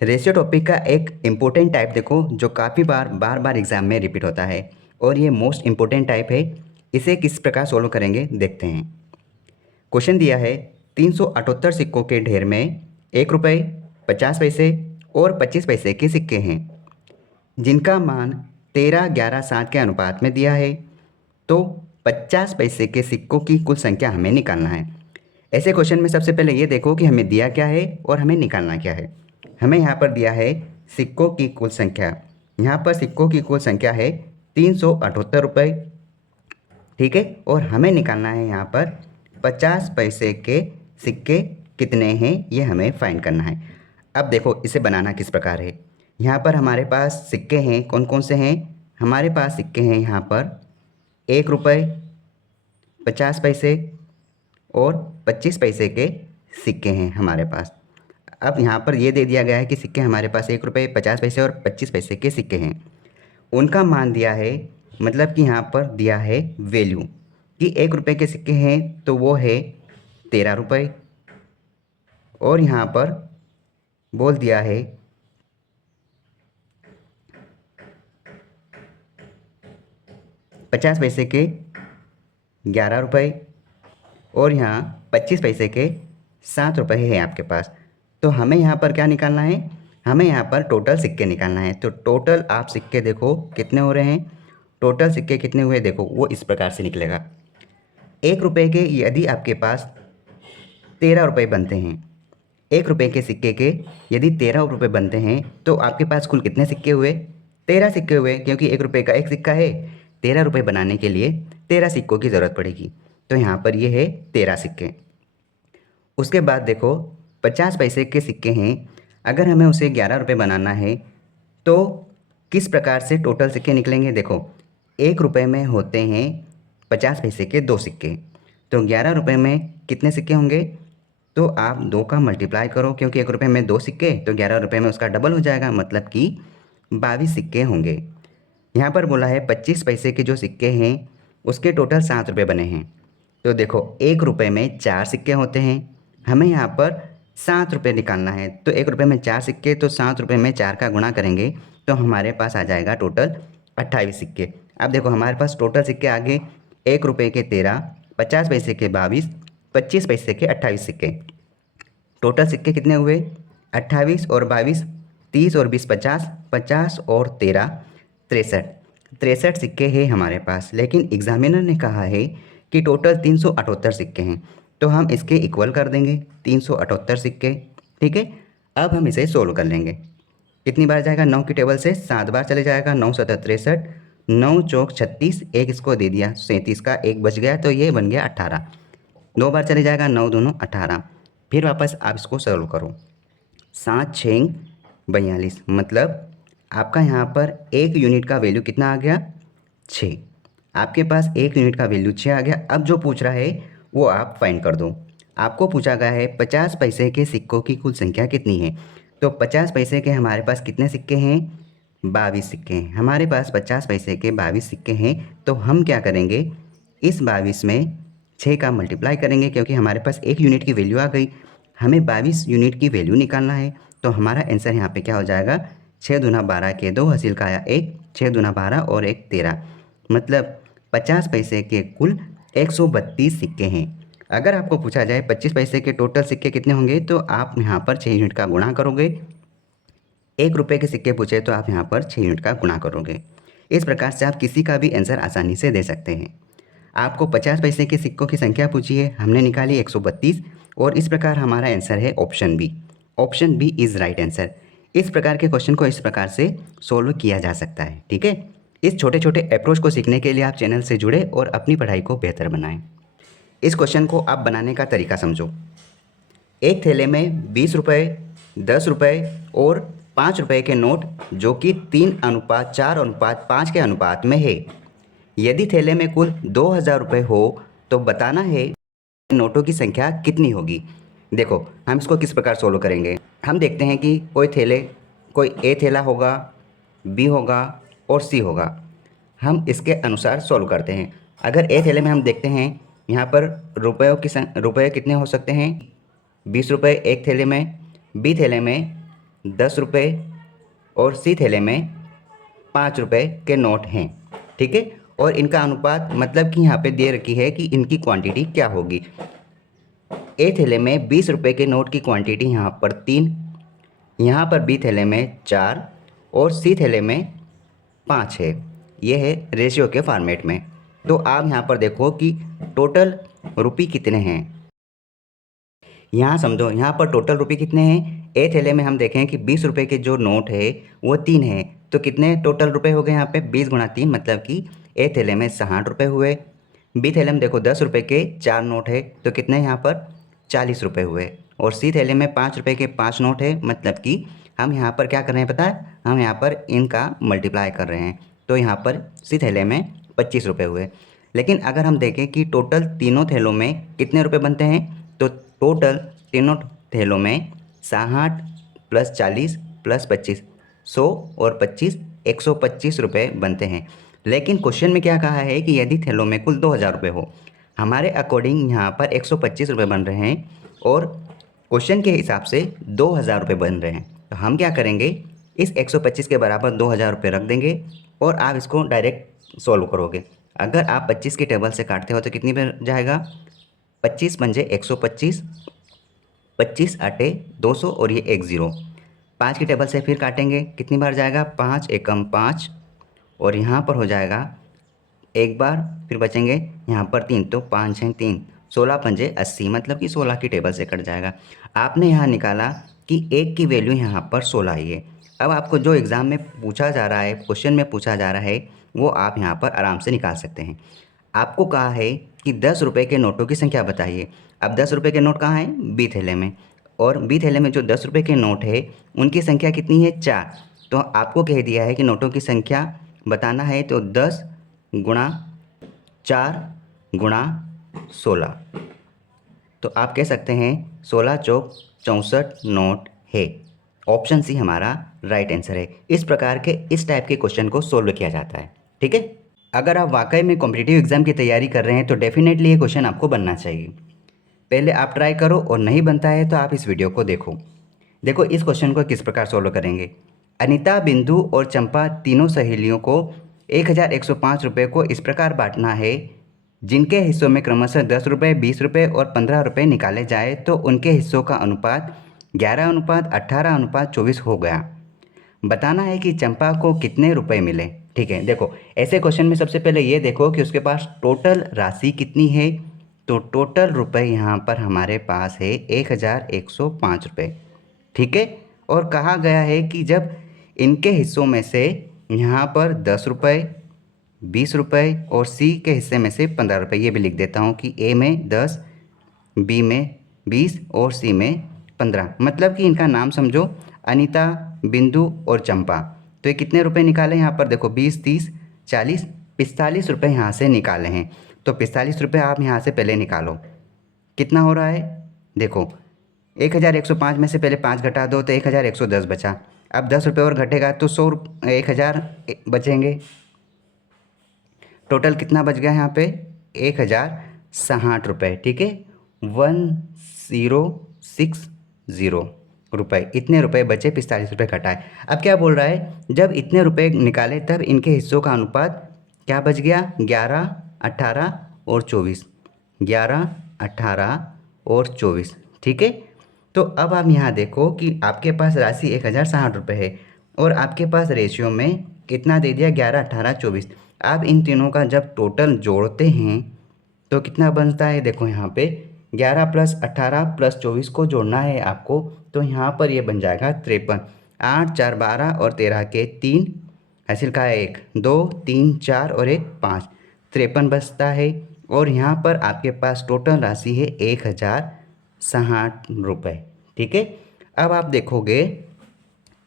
Ratio topic का एक important type देखो जो काफ़ी बार एग्जाम में रिपीट होता है और ये मोस्ट इम्पोर्टेंट टाइप है। इसे किस प्रकार सोल्व करेंगे देखते हैं। क्वेश्चन दिया है 378 सिक्कों के ढेर में 1 रुपये, 50 पैसे और 25 पैसे के सिक्के हैं जिनका मान 13, 11, 7 के अनुपात में दिया है। तो 50 पैसे के सिक्कों की कुल संख्या हमें निकालना है। ऐसे क्वेश्चन में सबसे पहले ये देखो कि हमें दिया क्या है और हमें निकालना क्या है। हमें यहाँ पर दिया है सिक्कों की कुल संख्या। यहाँ पर सिक्कों की कुल संख्या है 378 रुपये, ठीक है। और हमें निकालना है यहाँ पर 50 पैसे के सिक्के कितने हैं, ये हमें फाइंड करना है। अब देखो इसे बनाना किस प्रकार है। यहाँ पर हमारे पास सिक्के हैं, कौन कौन से हैं। हमारे पास सिक्के हैं यहाँ पर 1 रुपये, 50 पैसे और 25 पैसे के सिक्के हैं हमारे पास। अब यहाँ पर ये दे दिया गया है कि सिक्के हमारे पास 1 रुपये, 50 पैसे और 25 पैसे के सिक्के हैं। उनका मान दिया है, मतलब कि यहाँ पर दिया है वैल्यू कि 1 रुपये के सिक्के हैं तो वो है 13 रुपये। और यहाँ पर बोल दिया है 50 पैसे के 11 रुपये और यहाँ 25 पैसे के 7 रुपये है आपके पास। तो हमें यहाँ पर क्या निकालना है, हमें यहाँ पर टोटल सिक्के निकालना है। तो टोटल आप सिक्के देखो कितने हो रहे हैं। टोटल सिक्के कितने हुए देखो, वो इस प्रकार से निकलेगा। 1 रुपये के यदि आपके पास 13 रुपये बनते हैं, 1 रुपये के सिक्के के यदि 13 रुपये बनते हैं तो आपके पास कुल कितने सिक्के हुए, 13 सिक्के हुए। क्योंकि 1 रुपये का एक सिक्का है, 13 रुपये बनाने के लिए 13 सिक्कों की ज़रूरत पड़ेगी। तो यहाँ पर ये है 13 सिक्के। उसके बाद देखो 50 पैसे के सिक्के हैं, अगर हमें उसे 11 रुपये बनाना है तो किस प्रकार से टोटल सिक्के निकलेंगे। देखो 1 रुपये में होते हैं 50 पैसे के 2 सिक्के, तो 11 रुपये में कितने सिक्के होंगे। तो आप 2 का मल्टीप्लाई करो, क्योंकि 1 रुपये में 2 सिक्के तो 11 रुपये में उसका डबल हो जाएगा, मतलब कि 22 सिक्के होंगे। यहाँ पर बोला है 25 पैसे के जो सिक्के हैं उसके टोटल 7 रुपये बने हैं। तो देखो 1 रुपये में 4 सिक्के होते हैं, हमें यहाँ पर 7 रुपये निकालना है। तो 1 रुपये में 4 सिक्के, तो 7 रुपये में 4 का गुणा करेंगे तो हमारे पास आ जाएगा टोटल 28 सिक्के। अब देखो हमारे पास टोटल सिक्के आगे 1 रुपये के 13, 50 पैसे के 22, 25 पैसे के 28 सिक्के। टोटल सिक्के कितने हुए, 28 और 22, 30 और 20 50, 50 और 13 63। 63 सिक्के हैं हमारे पास, लेकिन एग्जामिनर ने कहा है कि टोटल 378 सिक्के हैं, तो हम इसके इक्वल कर देंगे 378 सिक्के, ठीक है। अब हम इसे सोल्व कर लेंगे। कितनी बार जाएगा, 9 की टेबल से 7 बार चले जाएगा। 9 7 63, 9 चौक 36, एक इसको दे दिया 37 का, एक बच गया तो ये बन गया 18। 2 बार चले जाएगा, 9 दूनो 18। फिर वापस आप इसको सोल्व करो, 7 6 42, मतलब आपका यहाँ पर 1 यूनिट का वैल्यू कितना आ गया, 6। आपके पास 1 यूनिट का वैल्यू 6 आ गया। अब जो पूछ रहा है वो आप फाइंड कर दो। आपको पूछा गया है 50 पैसे के सिक्कों की कुल संख्या कितनी है। तो 50 पैसे के हमारे पास कितने सिक्के हैं, 22 सिक्के हैं। हमारे पास 50 पैसे के 22 सिक्के हैं, तो हम क्या करेंगे, इस 22 में 6 का मल्टीप्लाई करेंगे, क्योंकि हमारे पास 1 यूनिट की वैल्यू आ गई। हमें 22 यूनिट की वैल्यू निकालना है। तो हमारा आंसर यहाँ पे क्या हो जाएगा, 6 दूना 12 के 2, हासिल का आया 1, 6 दूना 12 और 1 13, मतलब 50 पैसे के कुल 132 सिक्के हैं। अगर आपको पूछा जाए 25 पैसे के टोटल सिक्के कितने होंगे, तो आप यहाँ पर 6 यूनिट का गुणा करोगे। 1 रुपये के सिक्के पूछे तो आप यहाँ पर 6 यूनिट का गुणा करोगे। इस प्रकार से आप किसी का भी आंसर आसानी से दे सकते हैं। आपको 50 पैसे के सिक्कों की संख्या पूछी है, हमने निकाली 132, और इस प्रकार हमारा आंसर है option B. Option B is right answer. इस प्रकार के क्वेश्चन को इस प्रकार से सोल्व किया जा सकता है, ठीक है। इस छोटे छोटे अप्रोच को सीखने के लिए आप चैनल से जुड़े और अपनी पढ़ाई को बेहतर बनाएं। इस क्वेश्चन को आप बनाने का तरीका समझो। एक थैले में 20 रुपये, 10 रुपये और 5 रुपये के नोट जो कि 3:4:5 के अनुपात में है। यदि थैले में कुल 2000 रुपये हो तो बताना है नोटों की संख्या कितनी होगी। देखो हम इसको किस प्रकार सोल्व करेंगे। हम देखते हैं कि कोई ए थैला होगा, बी होगा और सी होगा। हम इसके अनुसार सोल्व करते हैं। अगर ए थैले में हम देखते हैं, यहाँ पर रुपये कितने हो सकते हैं, 20 रुपये एक थैले में। बी थैले में 10 रुपये और सी थैले में 5 रुपये के नोट हैं, ठीक है। और इनका अनुपात मतलब कि यहाँ पे दे रखी है कि इनकी क्वांटिटी क्या होगी। ए थैले में 20 रुपये के नोट की क्वांटिटी यहाँ पर 3, यहाँ पर बी थैले में 4 और सी थैले में 5 है। ये है रेशियो के फॉर्मेट में। तो आप यहाँ पर देखो कि टोटल रुपये कितने हैं। यहाँ समझो, यहाँ पर टोटल रुपये कितने हैं। ए थैले में हम देखें कि 20 रुपये के जो नोट है वो 3 है, तो कितने टोटल रुपए हो गए यहाँ पे 20 गुणा 3, मतलब कि ए थैले में 60 रुपये हुए। बी थैले में देखो 10 रुपये के 4 नोट है, तो कितने यहाँ पर 40 रुपये हुए। और सी थैले में 5 रुपये के 5 नोट है, मतलब कि हम यहाँ पर क्या कर रहे हैं पता है, हम यहाँ पर इनका मल्टीप्लाई कर रहे हैं। तो यहाँ पर सी थैले में 25 रुपये हुए। लेकिन अगर हम देखें कि टोटल तीनों थैलों में कितने रुपए बनते हैं, तो टोटल तीनों थैलों में 60 प्लस 40 प्लस 25, 100 और 25, 125 रुपये बनते हैं। लेकिन क्वेश्चन में क्या कहा है कि यदि थैलों में कुल 2000 रुपये हो, हमारे अकॉर्डिंग यहाँ पर 125 रुपये बन रहे हैं और क्वेश्चन के हिसाब से 2000 रुपये बन रहे हैं। तो हम क्या करेंगे, इस 125 के बराबर 2000 रुपये रख देंगे और आप इसको डायरेक्ट सॉल्व करोगे। अगर आप 25 की टेबल से काटते हो तो कितनी बन जाएगा, 25 पंजे 125, 25 आटे 200 और ये 1 0। 5 की टेबल से फिर काटेंगे, कितनी बार जाएगा, 5 एकम 5 और यहाँ पर हो जाएगा एक बार, फिर बचेंगे यहाँ पर 3, तो 5 हैं 3, 16 पंजे 80, मतलब कि 16 की टेबल से कट जाएगा। आपने यहाँ निकाला कि 1 की वैल्यू यहाँ पर 16 ही है। अब आपको जो एग्ज़ाम में पूछा जा रहा है, क्वेश्चन में पूछा जा रहा है, वो आप यहाँ पर आराम से निकाल सकते हैं। आपको कहा है कि 10 रुपये के नोटों की संख्या बताइए। अब 10 रुपये के नोट कहाँ हैं, बी थैले में, और बी थैले में जो 10 रुपये के नोट है उनकी संख्या कितनी है, 4। तो आपको कह दिया है कि नोटों की संख्या बताना है, तो 10 गुणा 4 गुणा 16, तो आप कह सकते हैं 16 चौक 64 नोट है। ऑप्शन सी हमारा राइट आंसर है। इस प्रकार के इस टाइप के क्वेश्चन को सोल्व किया जाता है, ठीक है। अगर आप वाकई में कॉम्पिटिटिव एग्जाम की तैयारी कर रहे हैं तो डेफिनेटली ये क्वेश्चन आपको बनना चाहिए। पहले आप ट्राई करो और नहीं बनता है तो आप इस वीडियो को देखो। देखो इस क्वेश्चन को किस प्रकार सोल्व करेंगे। अनीता, बिंदु और चंपा तीनों सहेलियों को 1105 रुपये को इस प्रकार बांटना है, जिनके हिस्सों में क्रमशः 10 रुपये, 20 रुपये और 15 रुपये निकाले जाए तो उनके हिस्सों का अनुपात 11:18:24 हो गया। बताना है कि चंपा को कितने रुपए मिले। ठीक है, देखो ऐसे क्वेश्चन में सबसे पहले ये देखो कि उसके पास टोटल राशि कितनी है। तो टोटल रुपए यहाँ पर हमारे पास है 1105 रुपये, ठीक है। और कहा गया है कि जब इनके हिस्सों में से यहाँ पर 10 रुपये, 20 रुपये और सी के हिस्से में से 15 रुपये, ये भी लिख देता हूँ कि ए में 10, बी में 20 और सी में 15, मतलब कि इनका नाम समझो अनीता, बिंदु और चंपा। तो ये कितने रुपए निकाले यहाँ पर, देखो 20, 30, 40, 45 रुपये यहाँ से निकाले हैं। तो 45 रुपये आप यहाँ से पहले निकालो, कितना हो रहा है, देखो 1105 में से पहले 5 घटा दो तो 1110 बचा। अब 10 रुपये और घटेगा तो 1000 बचेंगे। टोटल कितना बच गया यहाँ पे, 1060 रुपये, ठीक है। 1060 रुपये, इतने रुपए बचे, 45 रुपये घटाए। अब क्या बोल रहा है, जब इतने रुपए निकाले तब इनके हिस्सों का अनुपात क्या बच गया, 11, 18 और 24, 11, 18 और 24, ठीक है। तो अब आप यहाँ देखो कि आपके पास राशि 1060 रुपये है और आपके पास रेशियो में कितना दे दिया, 11, 18, 24। आप इन तीनों का जब टोटल जोड़ते हैं तो कितना बनता है, देखो यहाँ पे 11 प्लस 18 प्लस 24 को जोड़ना है आपको, तो यहाँ पर ये बन जाएगा 53। 8, 4, 12 और 13 के 3 हासिल का 1, 2, 3, 4 और 1, 5, 53 बचता है। और यहाँ पर आपके पास टोटल राशि है 1060 रुपये, ठीक है। अब आप देखोगे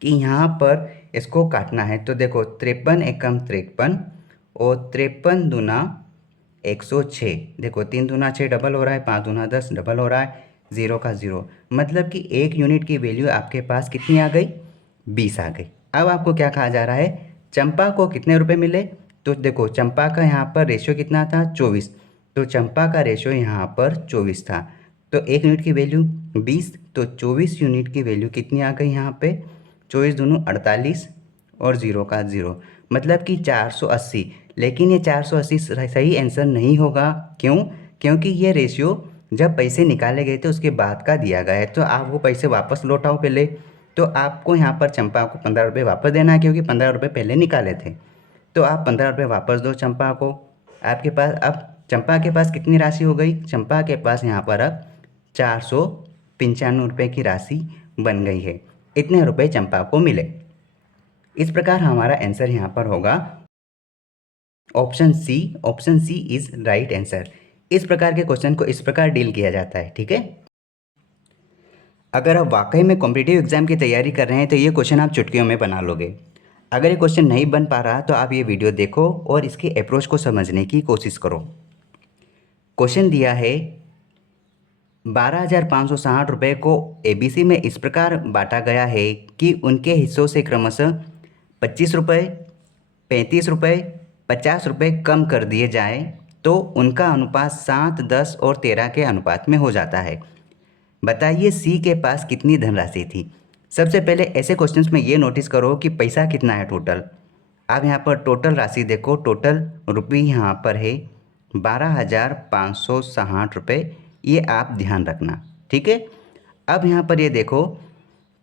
कि यहाँ पर इसको काटना है, तो देखो 53 एकम 53 और 53 दूना 106, देखो 3 दूना 6 डबल हो रहा है, 5 दूना 10 डबल हो रहा है, 0 का 0, मतलब कि 1 यूनिट की वैल्यू आपके पास कितनी आ गई, 20 आ गई। अब आपको क्या कहा जा रहा है, चंपा को कितने रुपए मिले। तो देखो चंपा का यहाँ पर रेशियो कितना था, 24, तो चंपा का रेशियो यहाँ पर 24 था। तो 1 यूनिट की वैल्यू 20, तो 24 यूनिट की वैल्यू कितनी आ गई यहाँ पे, 24 दूनी 48 और 0 का 0, मतलब कि 480। लेकिन ये 480 सही आंसर नहीं होगा। क्यों? क्योंकि ये रेशियो जब पैसे निकाले गए थे उसके बाद का दिया गया है। तो आप वो पैसे वापस लौटाओ पहले। तो आपको यहाँ पर चंपा को 15 रुपये वापस देना है, क्योंकि 15 रुपये पहले निकाले थे। तो आप 15 रुपये वापस दो चंपा को। आपके पास अब चंपा के पास कितनी राशि हो गई? चंपा के पास यहाँ पर अब 495 रुपये की राशि बन गई है। इतने रुपए चंपा को मिले। इस प्रकार हमारा आंसर यहाँ पर होगा option C. Option C is right answer. इस प्रकार के क्वेश्चन को इस प्रकार डील किया जाता है। ठीक है। अगर आप वाकई में कॉम्पिटिटिव एग्जाम की तैयारी कर रहे हैं तो ये क्वेश्चन आप चुटकियों में बना लोगे। अगर ये क्वेश्चन नहीं बन पा रहा तो आप ये वीडियो देखो और इसकी अप्रोच को समझने की कोशिश करो। क्वेश्चन दिया है 12,560 रुपये को ABC में इस प्रकार बांटा गया है कि उनके हिस्सों से क्रमशः 25 रुपये, 35 रुपये, 50 रुपये कम कर दिए जाएं तो उनका अनुपात 7, 10 और 13 के अनुपात में हो जाता है। बताइए C के पास कितनी धनराशि थी। सबसे पहले ऐसे क्वेश्चंस में ये नोटिस करो कि पैसा कितना है टोटल। आप यहाँ पर टोटल राशि देखो, टोटल रुपये यहाँ पर है 12,560 रुपये। ये आप ध्यान रखना। ठीक है। अब यहाँ पर ये देखो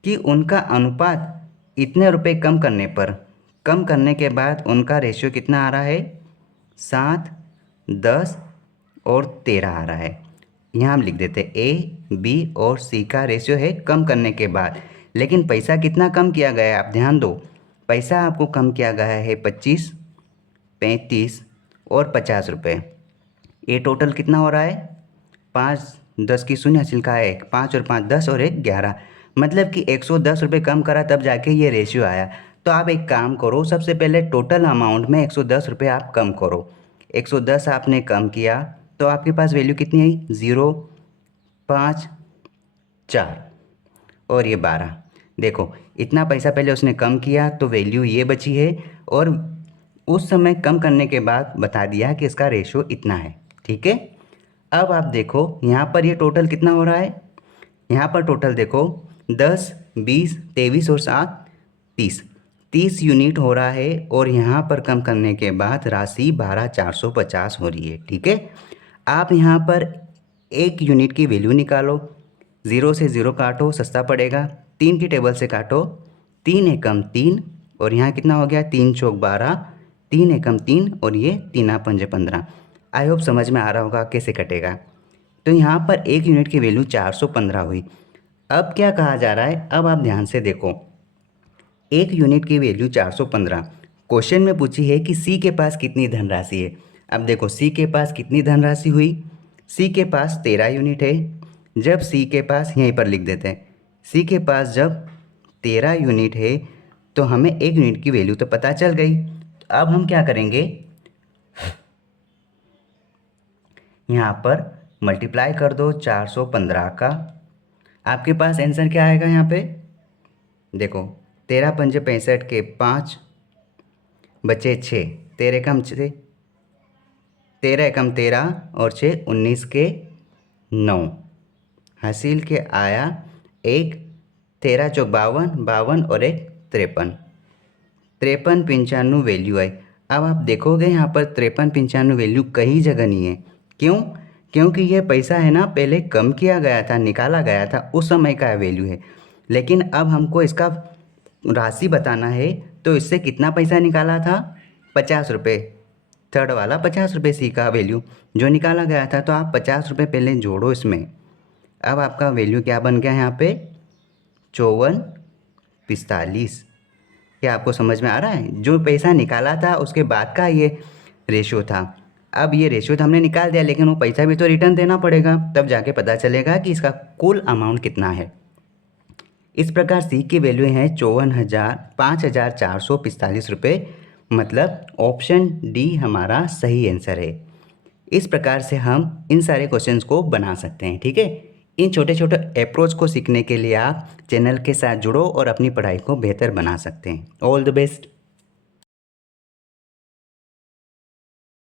कि उनका अनुपात इतने रुपए कम करने पर, कम करने के बाद उनका रेशियो कितना आ रहा है? 7, 10 और 13 आ रहा है। यहाँ हम लिख देते A, B और C का रेशियो है कम करने के बाद। लेकिन पैसा कितना कम किया गया है? आप ध्यान दो, पैसा आपको कम किया गया है 25, 35 और 50 रुपये। ये टोटल कितना हो रहा है? 5, 10 की शून्य छिलका है 5 और 5 10 और 1 11, मतलब कि 110 रुपये कम करा तब जाके ये रेशियो आया। तो आप एक काम करो, सबसे पहले टोटल अमाउंट में 110 रुपये आप कम करो। 110 आपने कम किया तो आपके पास वैल्यू कितनी आई? 0, 5, 4 और ये 12। देखो इतना पैसा पहले उसने कम किया तो वैल्यू ये बची है, और उस समय कम करने के बाद बता दिया कि इसका रेशियो इतना है। ठीक है। अब आप देखो यहाँ पर ये टोटल कितना हो रहा है। यहाँ पर टोटल देखो 10, 20, 23 और 7 30, 30 यूनिट हो रहा है, और यहाँ पर कम करने के बाद राशि 12,450 हो रही है। ठीक है। आप यहाँ पर 1 यूनिट की वैल्यू निकालो, 0 से 0 काटो, सस्ता पड़ेगा। 3 की टेबल से काटो, 3 एकम 3 और यहाँ कितना हो गया? 3 चौक 12, 3 एकम 3 और ये 3 पंजे 15। आई होप समझ में आ रहा होगा कैसे कटेगा। तो यहाँ पर 1 यूनिट की वैल्यू 415 हुई। अब क्या कहा जा रहा है? अब आप ध्यान से देखो, 1 यूनिट की वैल्यू 415, क्वेश्चन में पूछी है कि C के पास कितनी धनराशि है। अब देखो C के पास कितनी धनराशि हुई? C के पास 13 यूनिट है। जब C के पास, यहीं पर लिख देते हैं, C के पास जब 13 यूनिट है तो हमें 1 यूनिट की वैल्यू तो पता चल गई। तो अब हम क्या करेंगे, यहाँ पर मल्टीप्लाई कर दो 415 का। आपके पास आंसर क्या आएगा? यहाँ पे देखो 13 पंजे 65 के 5 बचे 6, 13 एकम 6, 13 एकम 13 और 6 19 के 9, हासिल के आया 1, 13 चौक 52, 52 और 1 53, 53 95 वैल्यू आई। अब आप देखोगे यहाँ पर 53 95 वैल्यू कहीं जगह नहीं है। क्यों? क्योंकि ये पैसा है ना पहले कम किया गया था, निकाला गया था, उस समय का वैल्यू है। लेकिन अब हमको इसका राशि बताना है, तो इससे कितना पैसा निकाला था? 50 रुपये। थर्ड वाला 50 रुपये C का वैल्यू जो निकाला गया था। तो आप 50 रुपये पहले जोड़ो इसमें। अब आपका वैल्यू क्या बन गया यहाँ पे? 5445। क्या आपको समझ में आ रहा है? जो पैसा निकाला था उसके बाद का ये रेशियो था। अब ये रेशियो तो हमने निकाल दिया, लेकिन वो पैसा भी तो रिटर्न देना पड़ेगा, तब जाके पता चलेगा कि इसका कुल अमाउंट कितना है। इस प्रकार C की वैल्यू है 5,445 रुपये, मतलब ऑप्शन डी हमारा सही आंसर है। इस प्रकार से हम इन सारे क्वेश्चंस को बना सकते हैं। ठीक है। इन छोटे छोटे अप्रोच को सीखने के लिए आप चैनल के साथ जुड़ो और अपनी पढ़ाई को बेहतर बना सकते हैं। All the best.